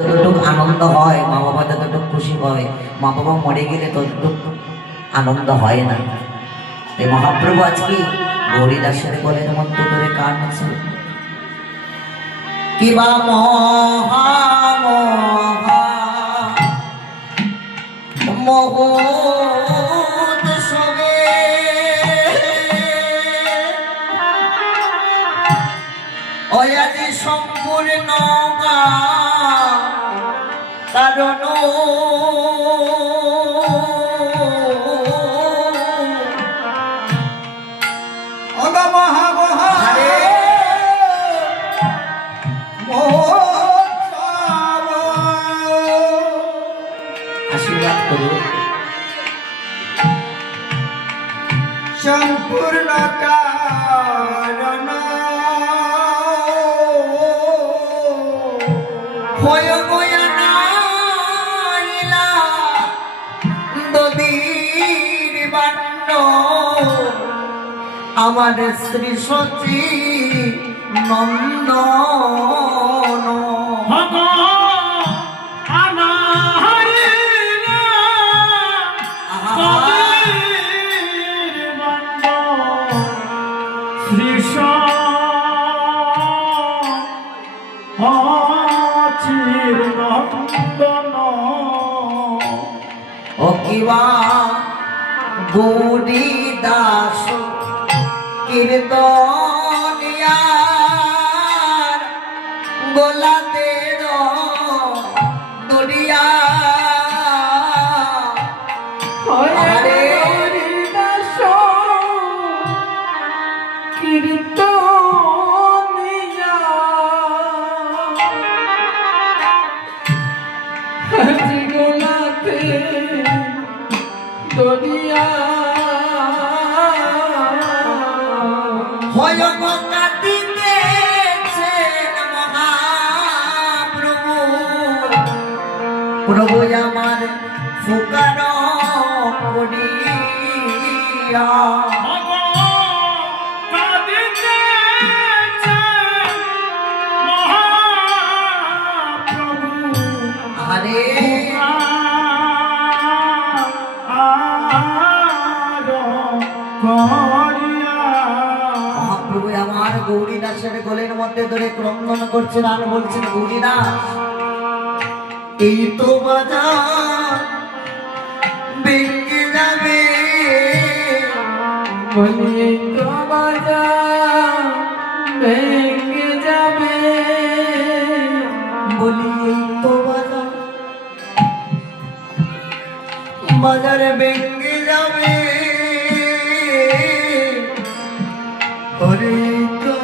যতটুকু আনন্দ হয়, মা বাবা যতটুকু খুশি হয়, মা বাবা মরে গেলে ততটুকু আনন্দ হয় না। তাই মহাপ্রভু আজকে গৌরীদাসের গলের মধ্যে ধরে গান আছে, কিবা মহা মহা মহৎ সবে অয়াদি সম্পূর্ণ কারণ আশীর্বাদ করুন। সম্পূর্ণ কারণ হয় বয়ানাইলা নদীর বান্ন আমার শ্রী সচি নন্দন ও কিবা গৌরী দাস কীর্তনিয়ার গোলাতে দরিয়া প্রভু আমার ফুকার করিয়া আরে মহাপ্রভু আমার গৌরীদাসের গোলের মধ্যে ধরে ক্রন্দন করছেন আর বলছেন, গৌরীদাস এই তো বাজার ভেঙে যাবে, বলি তো বাজার ভেঙে যাবে, বলি এই তো বাজার ভেঙে যাবে, হরে তো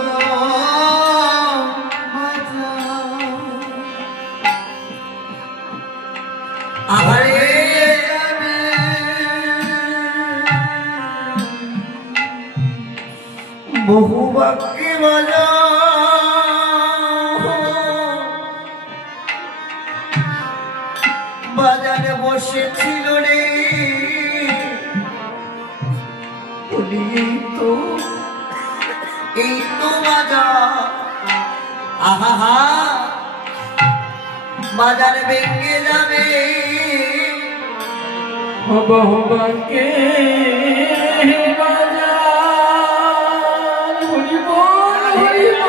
আহারে বহু বাক্যে বাজা বাজারে বসেছিল রে, বলি এই তো বাজার, আহা বাজার ভেঙে যাবে, হবাকে বাজার হরিব হরিব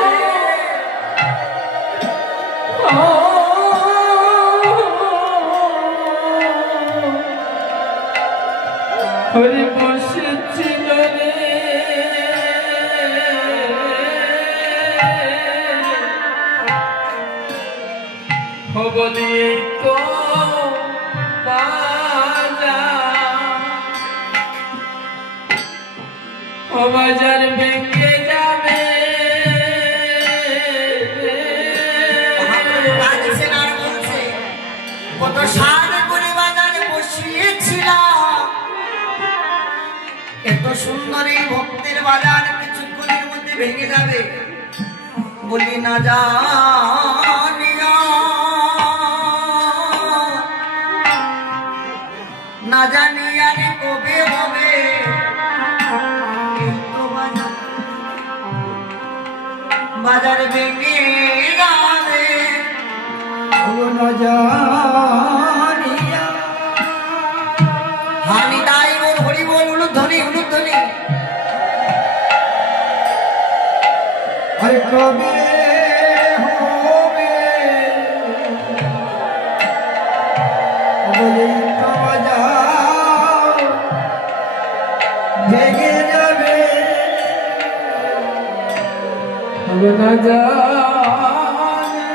হরি বসেছিল রে, বলি তো বাজার ভেঙে যাবে, কত সাল করে বাজারে বসিয়েছিলাম, এত সুন্দর এই ভক্তের বাজার কিছুক্ষণের মধ্যে ভেঙে যাবে, বলি না জানিয়া না জানিয়া রে কবে হবে, বাজার ভেঙে যাবে, না জানিয়া হানি তাই বল হরি বল উলুধ্বনি উলুধ্বনি আর কবে হবে বলে কাজা ভেঙে যাবে হবে না জানিয়া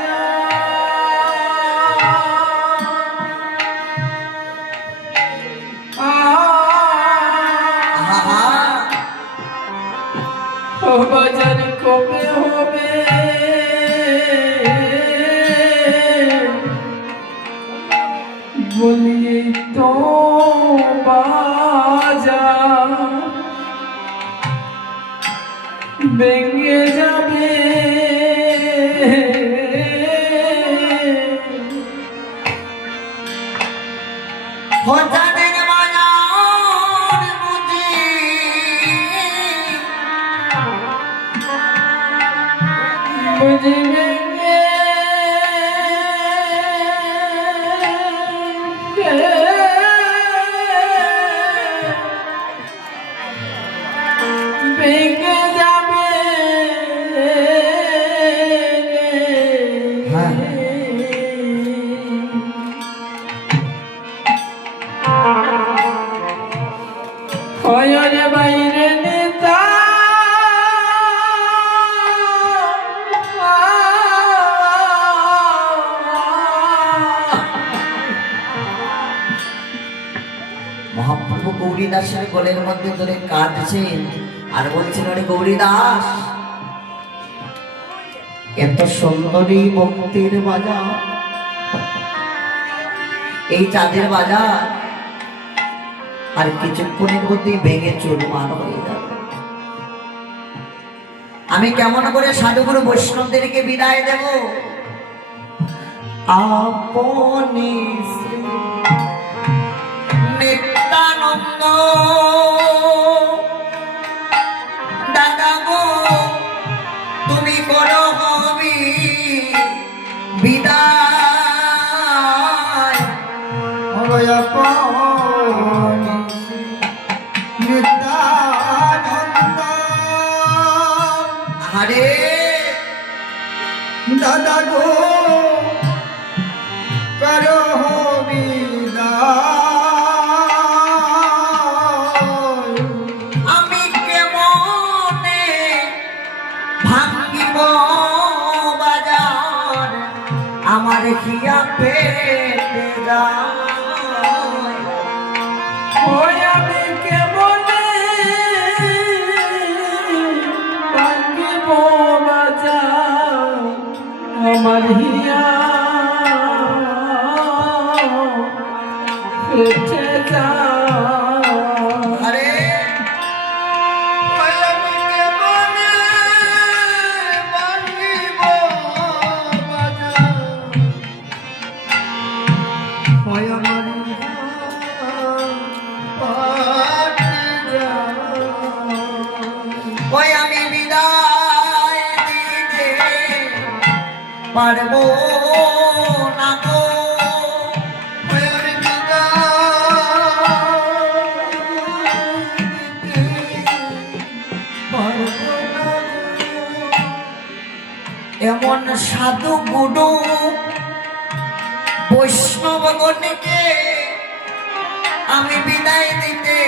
আহা ও বাজার কবে হবে বলি তো বাজার ভেঙে যাবে হঠাৎের বাজার বুঝি বুঝি ভেঙে ভেঙে যাবে হ্যাঁ। হয়রে বাইরে নেতা মহাপ্রভু গৌরী দাসের কোলের মধ্যে ধরে কাঁদছেন আর বলছেন ওরে গৌরী দাস এত সুন্দরী ভক্তির বাজার এই চাঁদের বাজার আর কিছুক্ষণের মধ্যেই ভেঙে চুরমার হয়ে যাবে আমি কেমন করে সাধুগুরু বৈষ্ণবদেরকে বিদায় দেব আপনি শ্রী নিত্যানন্দ দাদা গো তুমি করো হবি বিদায় নিত্যানন্দ আরে দাদা গো করো বিদায় আমি কেমনে ভাঙ্গিব বাজার আমার হিয়া পেটে যায় ওই আমি কেমনে ভাঙ্গিব বাজার আমার হিয়া ফেটে যায় আরে আমি কেমনে ভাঙিব বাজার হয় আমার পাটে যায় ওই আমি বিদায় দিতে পারবো না গো এমন সাধু গুরু বৈষ্ণবগণকে আমি বিদায় দিতে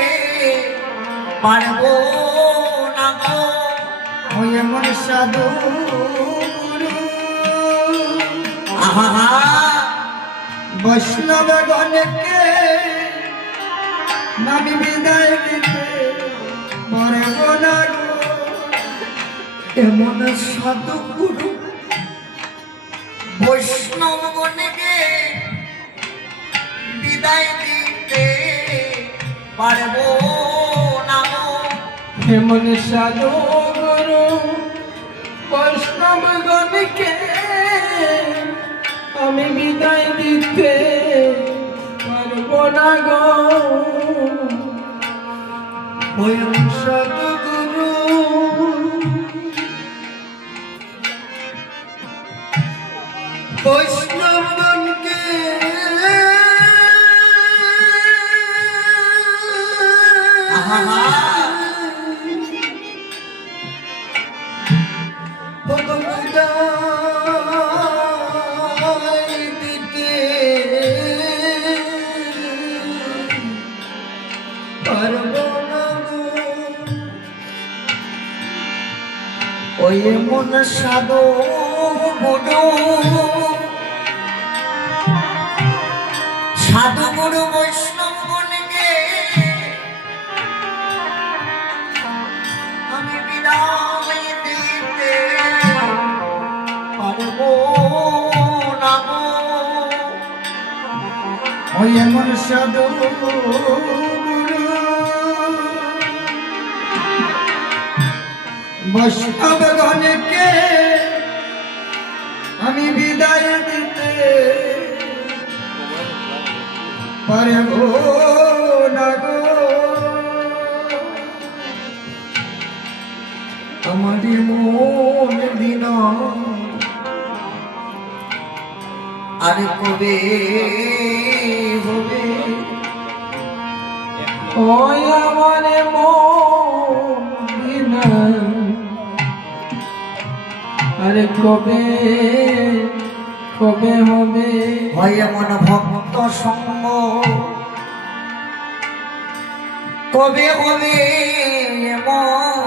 পারবো না গো এমন সাধু গুরু আহা বৈষ্ণব গণকে নামি বিদায় দিতে পারব না গো এমন সাধু গুরু বৈষ্ণবগণকে বিদায় দিতে পারবো না গো এমন সাধু গুরু বৈষ্ণবগণকে আমি বিদায় দিতে পারবো না গো সাধু গুরু বৈষ্ণবগণকে ওই মন সাধু গুরু সাধু গুরু বৈষ্ণব গণকে আমি বিদায় দিতে পারবো না গো। ওই এমন সাধু বৈষ্ণব গণকে আমি বিদায় দিতে পারবো না গো। আমার মন দিন আর কবে হবে ওই আমার মন আরে কবে কবে হবে হয় এমন ভক্ত সঙ্গ কবে হবে এমন